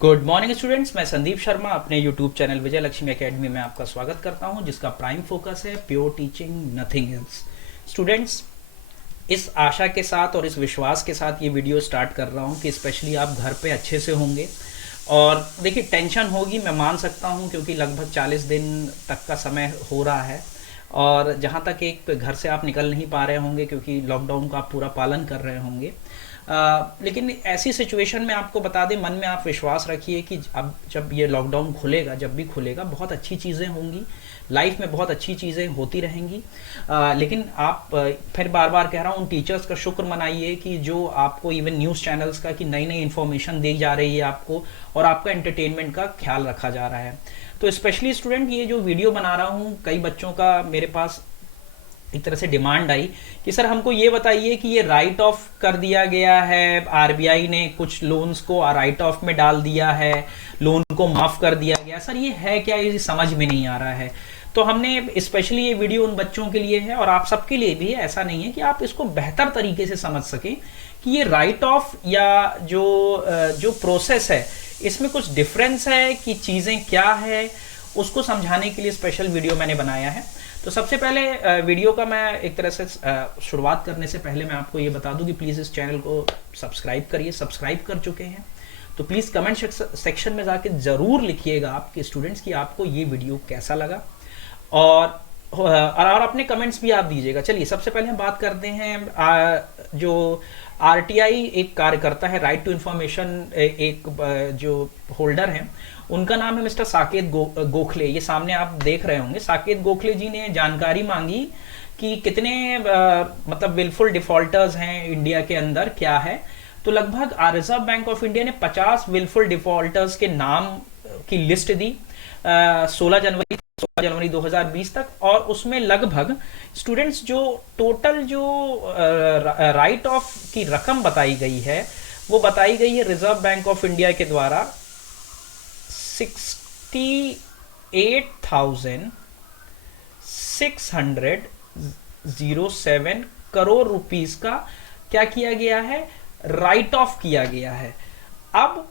Good morning students, मैं संदीप शर्मा अपने YouTube channel विजय Lakshmi academy में आपका स्वागत करता हूं, जिसका प्राइम फोकस है pure teaching nothing else. Students, इस आशा के साथ और इस विश्वास के साथ ये वीडियो स्टार्ट कर रहा हूं कि स्पेशली आप घर पे अच्छे से होंगे। और देखिए, टेंशन होगी, मैं मान सकता हूं, क्योंकि लगभग 40 दिन तक का समय हो रहा है और जहां तक एक घर से आप निकल नहीं पा रहे होंगे क्योंकि लॉकडाउन का आप पूरा पालन कर रहे होंगे। लेकिन ऐसी सिचुएशन में आपको बता दें, मन में आप विश्वास रखिए कि अब जब ये लॉकडाउन खुलेगा, जब भी खुलेगा, बहुत अच्छी चीज़ें होंगी, लाइफ में बहुत अच्छी चीज़ें होती रहेंगी। लेकिन आप फिर बार बार कह रहा हूँ, उन टीचर्स का शुक्र मनाइए कि जो आपको इवन न्यूज़ चैनल्स का कि नई नई इन्फॉर्मेशन दी जा रही है आपको, और आपका एंटरटेनमेंट का ख्याल रखा जा रहा है। तो स्पेशली स्टूडेंट, ये जो वीडियो बना रहा हूँ, कई बच्चों का मेरे पास एक तरह से डिमांड आई कि सर हमको ये बताइए कि ये राइट ऑफ कर दिया गया है, आरबीआई ने कुछ लोन्स को राइट ऑफ में डाल दिया है, लोन को माफ कर दिया गया, सर ये है क्या, ये समझ में नहीं आ रहा है। तो हमने स्पेशली ये वीडियो उन बच्चों के लिए है और आप सबके लिए भी है। ऐसा नहीं है कि आप इसको बेहतर तरीके से समझ सकें कि ये राइट ऑफ या जो प्रोसेस है, इसमें कुछ डिफरेंस है कि चीज़ें क्या है, उसको समझाने के लिए स्पेशल वीडियो मैंने बनाया है। तो सबसे पहले वीडियो का मैं एक तरह से शुरुआत करने से पहले मैं आपको ये बता दूं कि प्लीज़ इस चैनल को सब्सक्राइब करिए। सब्सक्राइब कर चुके हैं तो प्लीज़ कमेंट सेक्शन में जाके ज़रूर लिखिएगा आपके स्टूडेंट्स कि आपको ये वीडियो कैसा लगा, और अपने कमेंट्स भी आप दीजिएगा। चलिए, सबसे पहले हम बात करते हैं जो आरटीआई एक कार्य करता है, राइट टू इन्फॉर्मेशन, एक जो होल्डर हैं, उनका नाम है मिस्टर साकेत गोखले। ये सामने आप देख रहे होंगे। साकेत गोखले जी ने जानकारी मांगी कि कितने मतलब विलफुल डिफॉल्टर्स हैं इंडिया के अंदर, क्या है। तो लगभग रिजर्व बैंक ऑफ इंडिया ने 50 विलफुल डिफॉल्टर्स के नाम की लिस्ट दी 16 जनवरी 2020 तक, और उसमें लगभग स्टूडेंट्स जो टोटल जो राइट ऑफ की रकम बताई गई है, वो बताई गई है रिजर्व बैंक ऑफ इंडिया के द्वारा 68,607 करोड़ रुपीस का क्या किया गया है, राइट ऑफ किया गया है। अब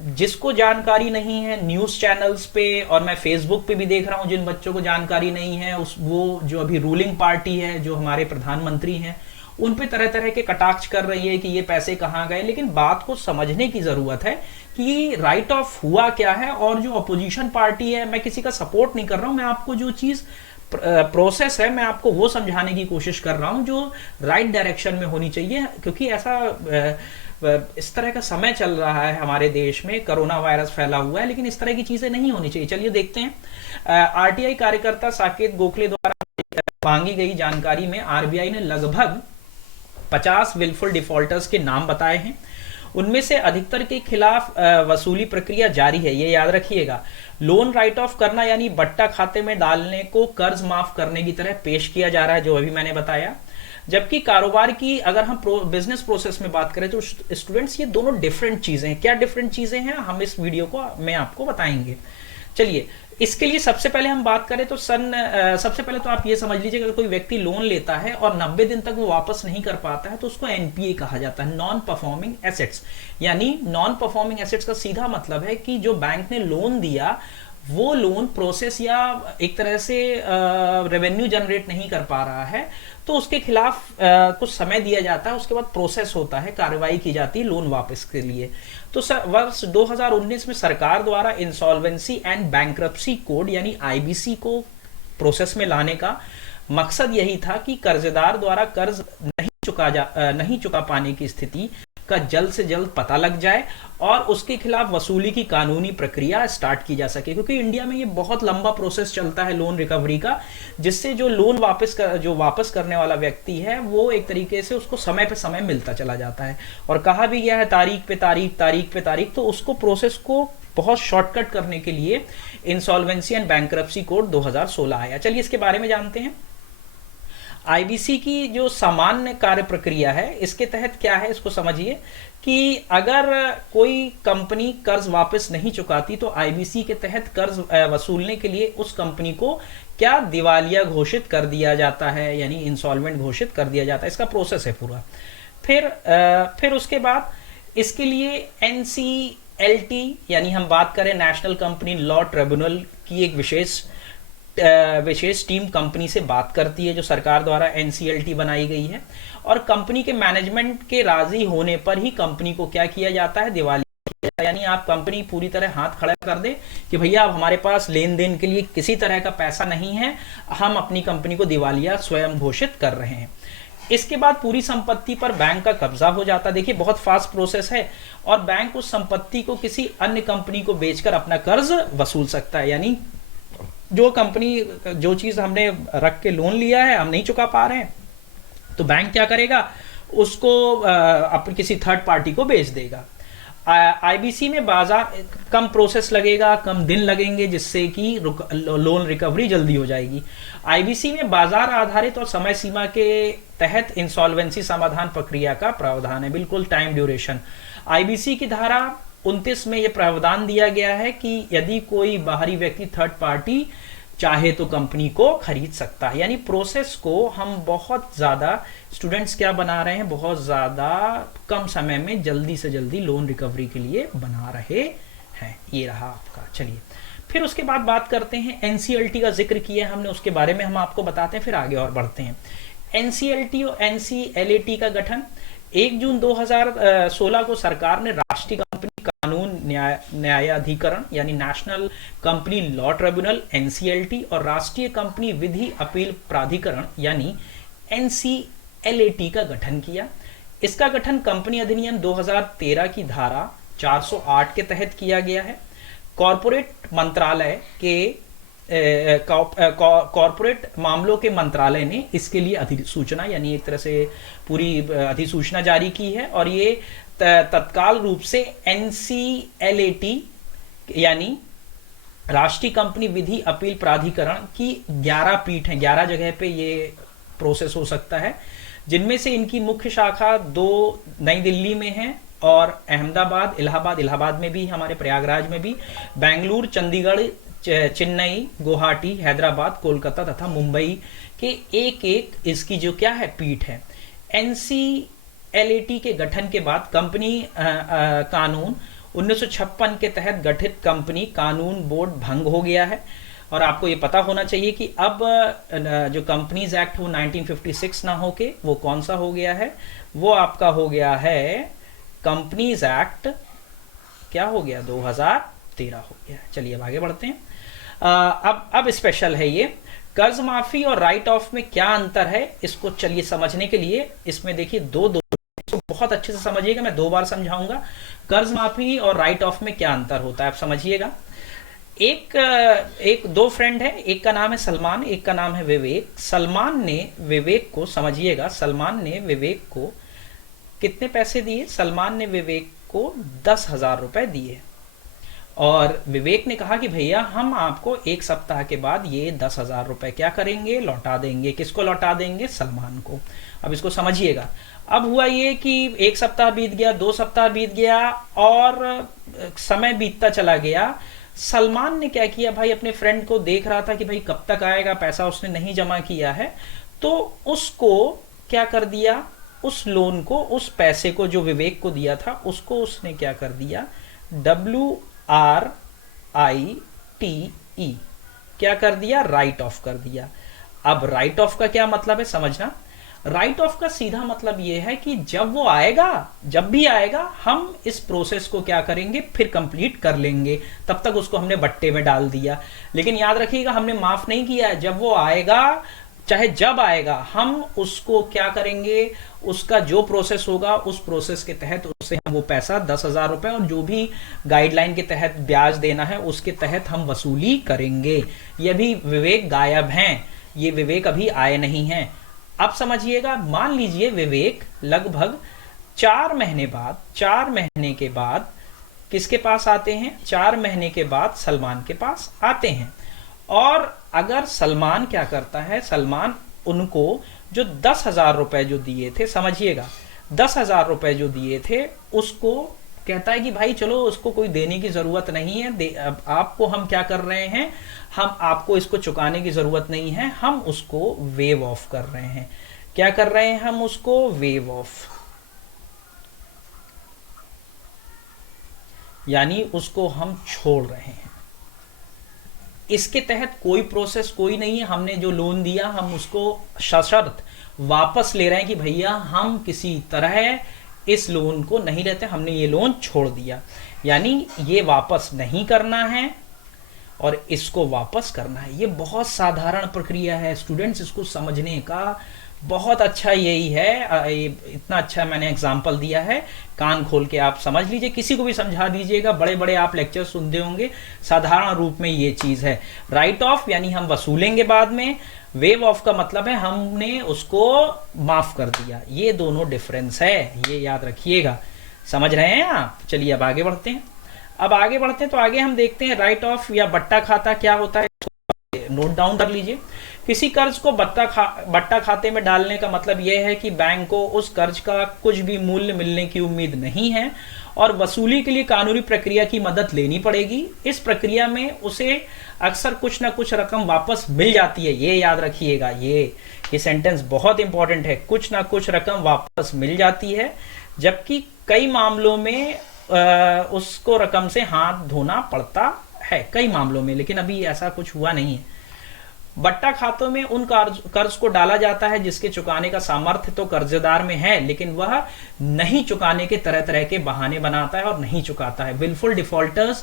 जिसको जानकारी नहीं है, न्यूज़ चैनल्स पे और मैं फेसबुक पे भी देख रहा हूं, जिन बच्चों को जानकारी नहीं है, वो जो अभी रूलिंग पार्टी है, जो हमारे प्रधानमंत्री हैं, उन पे तरह तरह के कटाक्ष कर रही है कि ये पैसे कहाँ गए। लेकिन बात को समझने की ज़रूरत है कि राइट ऑफ हुआ क्या है। और जो अपोजिशन पार्टी है, मैं किसी का सपोर्ट नहीं कर रहा हूँ, मैं आपको जो चीज़ प्रोसेस है, मैं आपको वो समझाने की कोशिश कर रहा हूँ जो राइट डायरेक्शन में होनी चाहिए। क्योंकि ऐसा इस तरह का समय चल रहा है हमारे देश में, कोरोना वायरस फैला हुआ है, लेकिन इस तरह की चीज़ें नहीं होनी चाहिए। चलिए देखते हैं। आरटीआई कार्यकर्ता साकेत गोखले द्वारा मांगी गई जानकारी में आरबीआई ने लगभग 50 विलफुल डिफॉल्टर्स के नाम बताए हैं। उनमें से अधिकतर के खिलाफ वसूली प्रक्रिया जारी है। ये याद रखिएगा, लोन राइट ऑफ करना यानी बट्टा खाते में डालने को कर्ज माफ करने की तरह पेश किया जा रहा है, जो अभी मैंने बताया। जबकि कारोबार की अगर हम बिजनेस प्रोसेस में बात करें तो स्टूडेंट्स, ये दोनों डिफरेंट चीजें हैं। क्या डिफरेंट चीजें हैं, हम इस वीडियो को में आपको बताएंगे। चलिए, इसके लिए सबसे पहले हम बात करें तो सबसे पहले तो आप ये समझ लीजिए, अगर कोई व्यक्ति लोन लेता है और 90 दिन तक वो वापस नहीं कर पाता है तो उसको एनपीए कहा जाता है, नॉन परफॉर्मिंग एसेट्स। यानी नॉन परफॉर्मिंग एसेट्स का सीधा मतलब है कि जो बैंक ने लोन दिया, वो लोन प्रोसेस या एक तरह से रेवेन्यू जनरेट नहीं कर पा रहा है, तो उसके खिलाफ कुछ समय दिया जाता है। उसके बाद प्रोसेस होता है, कार्रवाई की जाती है लोन वापस के लिए। तो वर्ष 2019 में सरकार द्वारा इंसॉल्वेंसी एंड बैंक्रप्सी कोड यानी आईबीसी को प्रोसेस में लाने का मकसद यही था कि कर्जदार द्वारा कर्ज नहीं चुका पाने की स्थिति का जल्द से जल्द पता लग जाए और उसके खिलाफ वसूली की कानूनी प्रक्रिया स्टार्ट की जा सके। क्योंकि इंडिया में ये बहुत लंबा प्रोसेस चलता है लोन रिकवरी का, जिससे जो लोन वापस करने वाला व्यक्ति है, वो एक तरीके से उसको समय पे समय मिलता चला जाता है। और कहा भी गया है तारीख पे तारीख, तो उसको प्रोसेस को बहुत शॉर्टकट करने के लिए इंसॉल्वेंसी एंड बैंक्रप्सी कोड 2016 आया। चलिए इसके बारे में जानते हैं। आईबीसी की जो सामान्य कार्य प्रक्रिया है, इसके तहत क्या है, इसको समझिए कि अगर कोई कंपनी कर्ज वापस नहीं चुकाती तो आईबीसी के तहत कर्ज वसूलने के लिए उस कंपनी को क्या दिवालिया घोषित कर दिया जाता है, यानी इंसॉल्वेंट घोषित कर दिया जाता है। इसका प्रोसेस है पूरा। फिर उसके बाद इसके लिए एलटी यानी हम बात करें नेशनल कंपनी लॉ ट्रिब्यूनल की एक विशेष टीम कंपनी से बात करती है जो सरकार द्वारा एनसीएलटी बनाई गई है, और कंपनी के मैनेजमेंट के राजी होने पर ही कंपनी को क्या किया जाता है, दिवालिया, यानी आप कंपनी पूरी तरह हाथ खड़ा कर दे कि भैया अब हमारे पास लेन देन के लिए किसी तरह का पैसा नहीं है, हम अपनी कंपनी को दिवालिया स्वयं घोषित कर रहे हैं। इसके बाद पूरी संपत्ति पर बैंक का कब्जा हो जाता है। देखिए बहुत फास्ट प्रोसेस है, और बैंक उस संपत्ति को किसी अन्य कंपनी को बेचकर अपना कर्ज वसूल सकता है। यानी जो कंपनी, जो चीज हमने रख के लोन लिया है हम नहीं चुका पा रहे हैं, तो बैंक क्या करेगा, उसको अपने किसी थर्ड पार्टी को बेच देगा। आईबीसी में बाजार कम प्रोसेस लगेगा, कम दिन लगेंगे, जिससे कि लोन रिकवरी जल्दी हो जाएगी। आईबीसी में बाजार आधारित और समय सीमा के तहत इंसॉल्वेंसी समाधान प्रक्रिया का प्रावधान है, बिल्कुल टाइम ड्यूरेशन। आईबीसी की धारा 29 में यह प्रावधान दिया गया है कि यदि कोई बाहरी व्यक्ति थर्ड पार्टी चाहे तो कंपनी को खरीद सकता है। यानी प्रोसेस को हम बहुत ज्यादा, स्टूडेंट्स क्या बना रहे हैं, बहुत ज्यादा कम समय में जल्दी से जल्दी लोन रिकवरी के लिए बना रहे हैं। ये रहा आपका। चलिए फिर उसके बाद बात करते हैं, एनसीएलटी का जिक्र किया हमने, उसके बारे में हम आपको बताते हैं, फिर आगे और बढ़ते हैं। एनसीएलटी और एनसीएलएटी का गठन 1 जून 2016 को सरकार ने राष्ट्रीय कंपनी कानून न्यायाधिकरण यानी national company law tribunal NCLT और राष्ट्रीय कंपनी विधि अपील प्राधिकरण यानी एनसीएलएटी का गठन किया। इसका गठन कंपनी अधिनियम 2013 की धारा 408 के तहत किया गया है। कॉरपोरेट मंत्रालय के कॉरपोरेट मामलों के मंत्रालय ने इसके लिए अधिसूचना यानी एक तरह से पूरी अधिसूचना जारी की है, और ये तत्काल रूप से एनसीएलएटी यानी राष्ट्रीय कंपनी विधि अपील प्राधिकरण की 11 पीठ है, 11 जगह पे ये प्रोसेस हो सकता है, जिनमें से इनकी मुख्य शाखा 2 नई दिल्ली में है और अहमदाबाद, इलाहाबाद में भी, हमारे प्रयागराज में भी, बेंगलुरु, चंडीगढ़, चेन्नई, गुवाहाटी, हैदराबाद, कोलकाता तथा मुंबई के एक इसकी जो क्या है पीठ है। एनसीएलएटी के गठन के बाद कंपनी कानून 1956 के तहत गठित कंपनी कानून बोर्ड भंग हो गया है, और आपको ये पता होना चाहिए कि अब जो कंपनीज एक्ट वो 1956 ना होके वो कौन सा हो गया है, वो आपका हो गया है कंपनीज एक्ट, क्या हो गया, 2013 हो गया। चलिए अब आगे बढ़ते हैं। अब स्पेशल है ये, कर्ज माफी और राइट ऑफ में क्या अंतर है, इसको चलिए समझने के लिए इसमें देखिए दो तो बहुत अच्छे से समझिएगा, मैं 2 बार समझाऊंगा। कर्ज माफी और राइट ऑफ में क्या अंतर होता है आप समझिएगा। एक 2 फ्रेंड है, एक का नाम है सलमान, एक का नाम है विवेक। सलमान ने विवेक को, समझिएगा, सलमान ने विवेक को कितने पैसे दिए, सलमान ने विवेक को 10,000 रुपए दिए, और विवेक ने कहा कि भैया हम आपको 1 सप्ताह के बाद ये 10,000 रुपए क्या करेंगे, लौटा देंगे। किसको लौटा देंगे, सलमान को। अब इसको समझिएगा। अब हुआ ये कि 1 सप्ताह बीत गया, 2 सप्ताह बीत गया, और समय बीतता चला गया। सलमान ने क्या किया भाई, अपने फ्रेंड को देख रहा था कि भाई कब तक आएगा, पैसा उसने नहीं जमा किया है, तो उसको क्या कर दिया, उस लोन को, उस पैसे को जो विवेक को दिया था उसको उसने क्या कर दिया, WRITE क्या कर दिया, राइट ऑफ कर दिया। अब राइट ऑफ का क्या मतलब है समझना। राइट ऑफ का सीधा मतलब यह है कि जब वो आएगा, जब भी आएगा, हम इस प्रोसेस को क्या करेंगे, फिर कंप्लीट कर लेंगे। तब तक उसको हमने बट्टे में डाल दिया, लेकिन याद रखिएगा हमने माफ नहीं किया है। जब वो आएगा, चाहे जब आएगा, हम उसको क्या करेंगे, उसका जो प्रोसेस होगा उस प्रोसेस के तहत उससे हम वो पैसा 10,000 रुपए और जो भी गाइडलाइन के तहत ब्याज देना है उसके तहत हम वसूली करेंगे। ये भी विवेक गायब हैं, ये विवेक अभी आए नहीं हैं। अब समझिएगा, मान लीजिए विवेक लगभग 4 महीने बाद, 4 महीने के बाद किसके पास आते हैं, 4 महीने के बाद सलमान के पास आते हैं। और अगर सलमान क्या करता है, सलमान उनको जो 10,000 रुपए जो दिए थे, समझिएगा 10,000 रुपए जो दिए थे, उसको कहता है कि भाई चलो उसको कोई देने की जरूरत नहीं है, अब आपको हम क्या कर रहे हैं, हम आपको इसको चुकाने की जरूरत नहीं है, हम उसको वेव ऑफ कर रहे हैं। क्या कर रहे हैं, हम उसको वेव ऑफ। यानी उसको हम छोड़ रहे हैं। इसके तहत कोई प्रोसेस कोई नहीं है, हमने जो लोन दिया हम उसको सशर्त वापस ले रहे हैं कि भैया हम किसी तरह इस लोन को नहीं लेते, हमने ये लोन छोड़ दिया। यानी ये वापस नहीं करना है और इसको वापस करना है। ये बहुत साधारण प्रक्रिया है स्टूडेंट्स, इसको समझने का बहुत अच्छा यही है। ये इतना अच्छा मैंने एग्जाम्पल दिया है, कान खोल के आप समझ लीजिए, किसी को भी समझा दीजिएगा। बड़े बड़े आप लेक्चर सुनते होंगे, साधारण रूप में ये चीज है। राइट ऑफ यानी हम वसूलेंगे बाद में, वेव ऑफ का मतलब है हमने उसको माफ कर दिया। ये दोनों डिफरेंस है, ये याद रखिएगा। समझ रहे हैं आप? चलिए अब आगे बढ़ते हैं। अब आगे बढ़ते हैं तो आगे हम देखते हैं राइट ऑफ या बट्टा खाता क्या होता है, नोट डाउन कर लीजिए। किसी कर्ज को बट्टा खाते में डालने का मतलब यह है कि बैंक को उस कर्ज का कुछ भी मूल्य मिलने की उम्मीद नहीं है और वसूली के लिए कानूनी प्रक्रिया की मदद लेनी पड़ेगी। इस प्रक्रिया में उसे अक्सर कुछ ना कुछ रकम वापस मिल जाती है। ये याद रखिएगा, ये सेंटेंस बहुत इंपॉर्टेंट है। कुछ ना कुछ रकम वापस मिल जाती है, जबकि कई मामलों में उसको रकम से हाथ धोना पड़ता है, कई मामलों में, लेकिन अभी ऐसा कुछ हुआ नहीं है। बट्टा खातों में उन कर्ज को डाला जाता है जिसके चुकाने का सामर्थ्य तो कर्जदार में है, लेकिन वह नहीं चुकाने के तरह तरह के बहाने बनाता है और नहीं चुकाता है। विलफुल डिफॉल्टर्स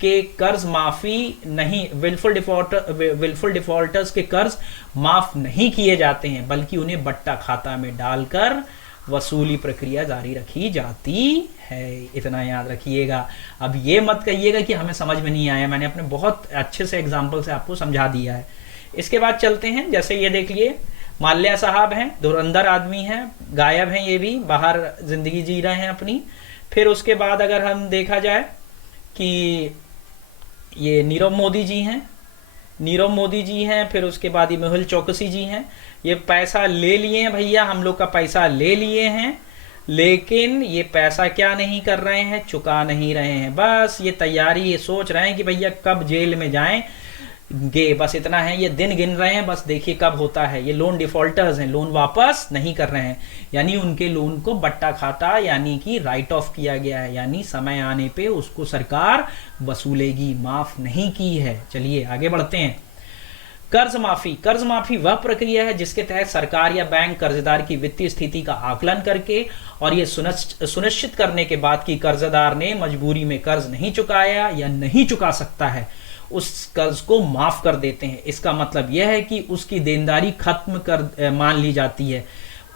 के कर्ज माफी नहीं, विलफुल डिफॉल्टर्स के कर्ज माफ नहीं किए जाते हैं, बल्कि उन्हें बट्टा खाता में डालकर वसूली प्रक्रिया जारी रखी जाती है। इतना याद रखिएगा। अब ये मत कहिएगा कि हमें समझ में नहीं आया, मैंने अपने बहुत अच्छे से एग्जाम्पल से आपको समझा दिया है। इसके बाद चलते हैं, जैसे ये देख लिए, माल्या साहब हैं, धुरंधर आदमी हैं, गायब हैं, ये भी बाहर जिंदगी जी रहे हैं अपनी। फिर उसके बाद अगर हम देखा जाए कि ये नीरव मोदी जी हैं, फिर उसके बाद ये मेहुल चौकसी जी हैं। ये पैसा ले लिए हैं भैया, हम लोग का पैसा ले लिए हैं, लेकिन ये पैसा क्या नहीं कर रहे हैं, चुका नहीं रहे हैं। बस ये तैयारी, ये सोच रहे हैं कि भैया कब जेल में जाएंगे, बस इतना है, ये दिन गिन रहे हैं, बस देखिए कब होता है। ये लोन डिफॉल्टर्स हैं, लोन वापस नहीं कर रहे हैं, यानी उनके लोन को बट्टा खाता यानी कि राइट ऑफ किया गया है, यानी समय आने पे उसको सरकार वसूलेगी, माफ नहीं की है। चलिए आगे बढ़ते हैं। कर्ज माफी वह प्रक्रिया है जिसके तहत सरकार या बैंक कर्जदार की वित्तीय स्थिति का आकलन करके और यह सुनिश्चित करने के बाद कि कर्जदार ने मजबूरी में कर्ज नहीं चुकाया या नहीं चुका सकता है, उस कर्ज को माफ कर देते हैं। इसका मतलब यह है कि उसकी देनदारी खत्म कर मान ली जाती है,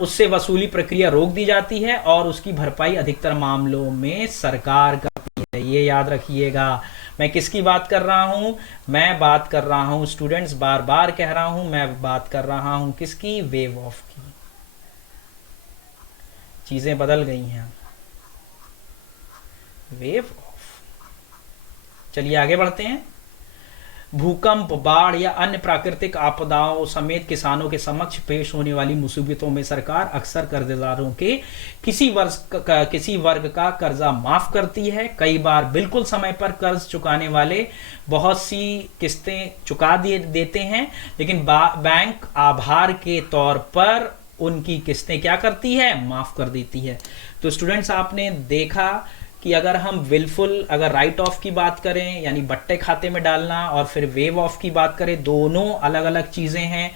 उससे वसूली प्रक्रिया रोक दी जाती है और उसकी भरपाई अधिकतर मामलों में सरकार करती है। ये याद रखिएगा। मैं किसकी बात कर रहा हूं? मैं बात कर रहा हूं स्टूडेंट्स, बार बार कह रहा हूं, मैं बात कर रहा हूं किसकी? वेव ऑफ की। चीजें बदल गई हैं, वेव ऑफ। चलिए आगे बढ़ते हैं। भूकंप, बाढ़ या अन्य प्राकृतिक आपदाओं समेत किसानों के समक्ष पेश होने वाली मुसीबतों में सरकार अक्सर कर्जदारों के किसी वर्ग का कर्जा माफ करती है। कई बार बिल्कुल समय पर कर्ज चुकाने वाले बहुत सी किस्तें चुका देते हैं, लेकिन बैंक आभार के तौर पर उनकी किस्तें क्या करती है? माफ कर देती है। तो स्टूडेंट्स आपने देखा कि अगर हम अगर राइट ऑफ की बात करें यानी बट्टे खाते में डालना, और फिर वेव ऑफ की बात करें, दोनों अलग अलग चीजें हैं।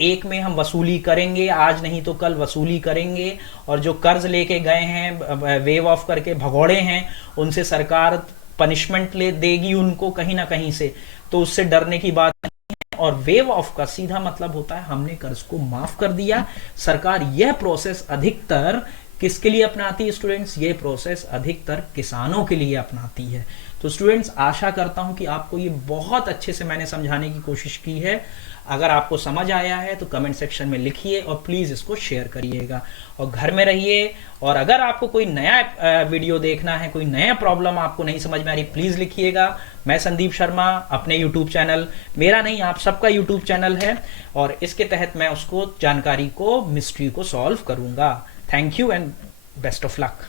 एक में हम वसूली करेंगे, आज नहीं तो कल वसूली करेंगे, और जो कर्ज लेके गए हैं वेव ऑफ करके भगोड़े हैं, उनसे सरकार पनिशमेंट ले देगी उनको कहीं ना कहीं से, तो उससे डरने की बात नहीं है। और वेव ऑफ का सीधा मतलब होता है हमने कर्ज को माफ कर दिया। सरकार यह प्रोसेस अधिकतर किसके लिए अपनाती है स्टूडेंट्स? ये प्रोसेस अधिकतर किसानों के लिए अपनाती है। तो स्टूडेंट्स आशा करता हूं कि आपको ये बहुत अच्छे से मैंने समझाने की कोशिश की है। अगर आपको समझ आया है तो कमेंट सेक्शन में लिखिए और प्लीज इसको शेयर करिएगा और घर में रहिए। और अगर आपको कोई नया वीडियो देखना है, कोई नया प्रॉब्लम आपको नहीं समझ में आ रही, प्लीज लिखिएगा। मैं संदीप शर्मा अपने यूट्यूब चैनल, मेरा नहीं आप सबका यूट्यूब चैनल है, और इसके तहत मैं उसको जानकारी को, मिस्ट्री को सॉल्व करूंगा। Thank you and best of luck.